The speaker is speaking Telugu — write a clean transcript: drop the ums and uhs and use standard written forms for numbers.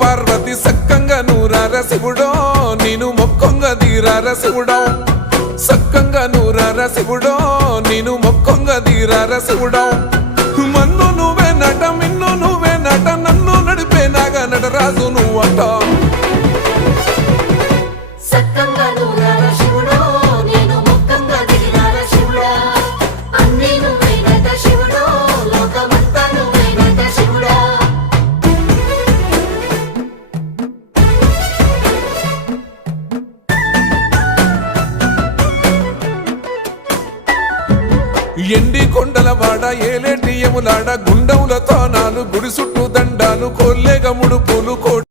పార్వతి సక్కంగా నూరార శివుడో నేను మొక్కంగా తీరార శివుడో సక్కంగా నూరార శివుడో నేను మొక్కంగా తీరార శివుడో మన్ను నువ్వే నట మిన్ను నువ్వే నట నన్ను నడిపే నాగా నటరాజు నువ్వంట ఎండి కొండల వాడ ఏలేటి యములాడ గుండముల తానాలు గుడి చుట్టూ దండాలు కోల్లేగ ముడుపు